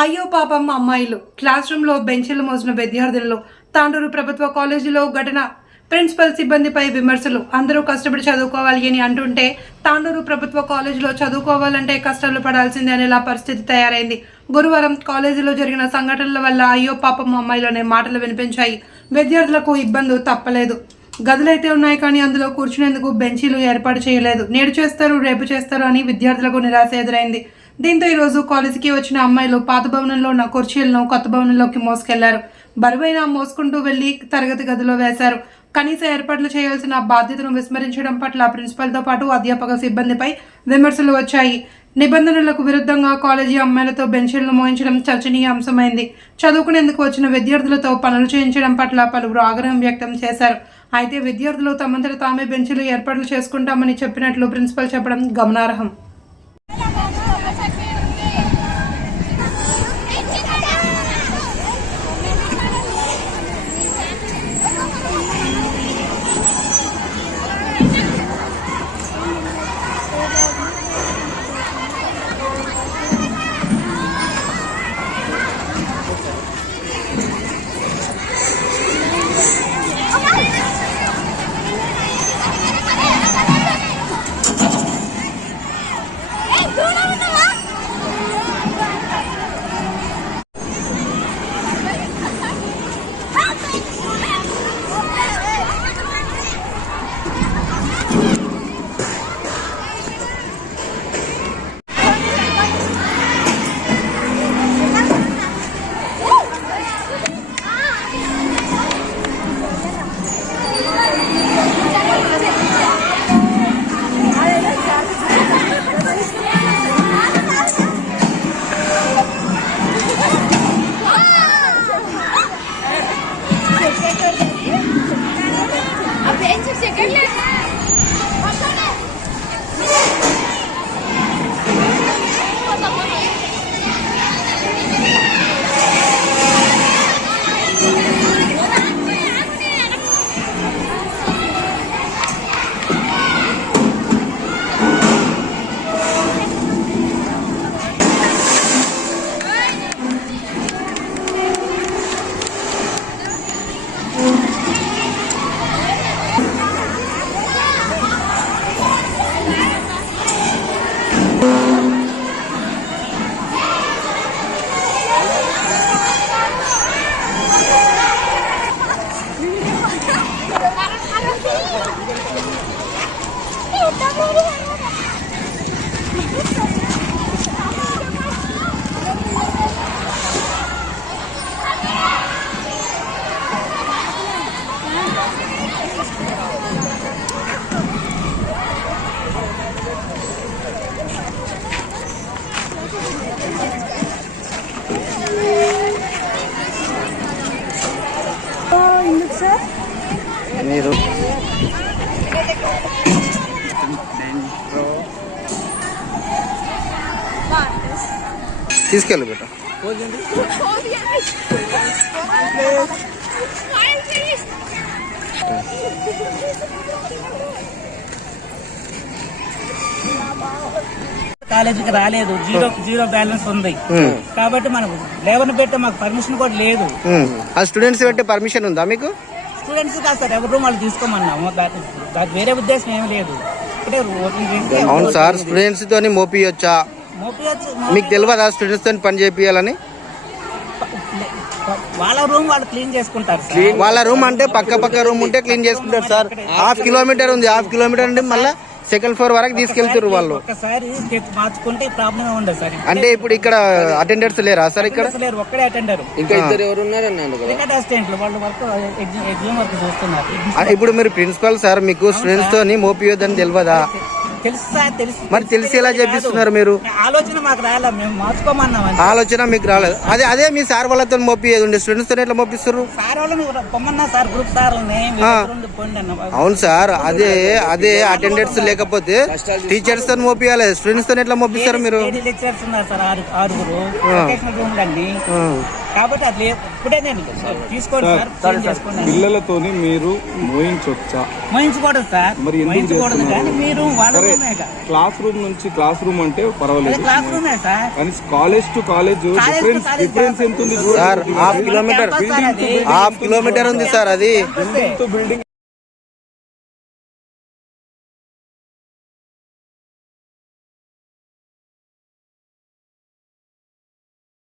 అయ్యో పాపం అమ్మాయిలు. క్లాస్ రూమ్లో బెంచీలు మోసిన విద్యార్థులలో తాండూరు ప్రభుత్వ కాలేజీలో ఘటన. ప్రిన్సిపల్ సిబ్బందిపై విమర్శలు. అందరూ కష్టపడి చదువుకోవాలి అని అంటుంటే తాండూరు ప్రభుత్వ కాలేజీలో చదువుకోవాలంటే కష్టాలు పడాల్సిందే అనేలా పరిస్థితి తయారైంది. గురువారం కాలేజీలో జరిగిన సంఘటనల వల్ల అయ్యో పాపం అమ్మాయిలు అనే మాటలు వినిపించాయి. విద్యార్థులకు ఇబ్బందులు తప్పలేదు. గదులైతే ఉన్నాయి కానీ అందులో కూర్చునేందుకు బెంచీలు ఏర్పాటు చేయలేదు. నేడు చేస్తారు రేపు చేస్తారు అని విద్యార్థులకు నిరాశ ఎదురైంది. దీంతో ఈరోజు కాలేజీకి వచ్చిన అమ్మాయిలు పాత భవనంలో ఉన్న కుర్చీలను కొత్త భవనంలోకి మోసుకెళ్ళారు. బరువైన మోసుకుంటూ వెళ్ళి తరగతి గదిలో వేశారు. కనీస ఏర్పాట్లు చేయాల్సిన బాధ్యతను విస్మరించడం పట్ల ప్రిన్సిపల్తో పాటు అధ్యాపక సిబ్బందిపై విమర్శలు వచ్చాయి. నిబంధనలకు విరుద్ధంగా కాలేజీ అమ్మాయిలతో బెంచీలను మోయించడం చర్చనీయాంశమైంది చదువుకునేందుకు వచ్చిన విద్యార్థులతో పనులు చేయించడం పట్ల పలువురు ఆగ్రహం వ్యక్తం చేశారు. అయితే విద్యార్థులు తమంతట తామే బెంచీలు ఏర్పాట్లు చేసుకుంటామని చెప్పినట్లు ప్రిన్సిపల్ చెప్పడం గమనార్హం. మీరు తీసుకెళ్ళి బేట. కాలేజీకి రాలేదు. జీరో జీరో బ్యాలెన్స్ ఉంది. కాబట్టి మనకు లేబర్ పెట్టే మాకు పర్మిషన్ కూడా లేదు. ఆ స్టూడెంట్స్ పెట్టే పర్మిషన్ ఉందా మీకు? స్టూడెంట్స్ కాదు సార్ ఎవరి రూమ్ వాళ్ళు తీసుకోమన్నాము. వేరే ఉద్దేశం ఏమీ లేదు. అవును సార్ స్టూడెంట్స్ తోని మోపియొచ్చా? మీకు తెలియదా స్టూడెంట్స్ తోని పని చేపియాలని వాళ్ళ రూమ్ వాళ్ళు క్లీన్ చేసుకుంటారు సార్. వాళ్ళ రూమ్ అంటే పక్క పక్క రూమ్ ఉంటే క్లీన్ చేసుకుంటారు సార్. హాఫ్ కిలోమీటర్ ఉంది హాఫ్ కిలోమీటర్ అంటే మళ్ళీ సెకండ్ ఫ్లోర్ వరకు తీసుకెళ్తారు వాళ్ళు. ఒక్కసారి స్టెప్ మార్చుకుంటే ప్రాబ్లమే ఉండదు సార్. అంటే ఇప్పుడు ఇక్కడ అటెండర్స్ లేరా సార్ ఇక్కడ? Attendance లేరు ఒక్కడే అటెండర్. ఇంకా ఇద్దరు ఎవరు ఉన్నారన్నాను క్రికెట్ అసిస్టెంట్లు వాళ్ళు వర్క్ ఎగ్జామ్ వర్క్ చూస్తున్నారు. ఇప్పుడు మీరు ప్రిన్సిపల్ సార్ మీకు స్టూడెంట్స్ తోని మోపియొద్దని తెలియదా తెలుసు. సార్ తెలుసు మరి తెలిసి ఎలా చేపిస్తున్నారు మీరు? ఆలోచన మాకు రాలే మేము మార్చుకోమన్నాం. ఆలోచన మీకు రాలేదు. అదే అదే మీ సార్ వాళ్ళతో మోపియదు ఉండే. స్టూడెంట్స్తో ఎట్లా మోపిస్తారు సార్ వాళ్ళు మీరు పొమ్మన్నా సార్ గ్రూప్ అన్న అవును సార్ అదే అదే అటెండెన్స్ లేకపోతే టీచర్స్తో మోపియాలి స్టూడెంట్స్తో ఎట్లా మోపిస్తారు మీరు? లెక్చర్స్ ఉన్నారు సార్ ఆరు ఆరుగురు. రూమ్ అండి. కాబట్టి అది లే- ఇప్పుడే నేను తీసుకోండి సార్ చేంజ్ చేసుకోండి పిల్లలతోని మీరు మోయించొచ్చా మోయించకూడదు సార్ మరి ఎందుకు మోయించకూడదు? కానీ మీరు వాళ్ళ రూమే. క్లాస్ రూమ్ నుంచి క్లాస్ రూమ్ అంటే పర్వాలేదు క్లాస్ రూమే సార్ కానీ college to college difference difference ఎంత ఉంది sir half kilometre. Half kilometre ఉంది సార్ అది. బిల్డింగ్